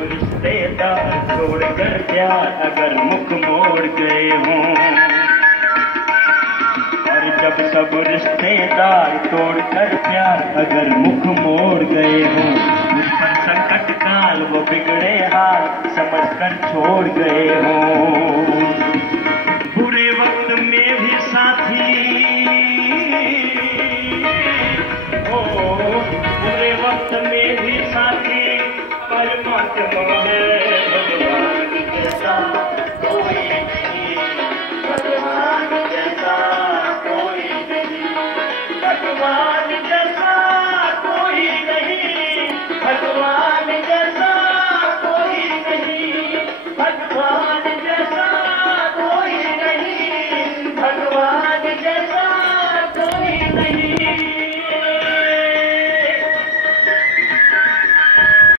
रिश्तेदार छोड़कर प्यार अगर मुख मोड़ गए हों, और जब सब रिश्तेदार तोड़कर प्यार अगर मुख मोड़ गए हों, मुझ पर संकट काल वो बिगड़े हाल समझकर छोड़ गए हों। बुरे वक्त में भी साथी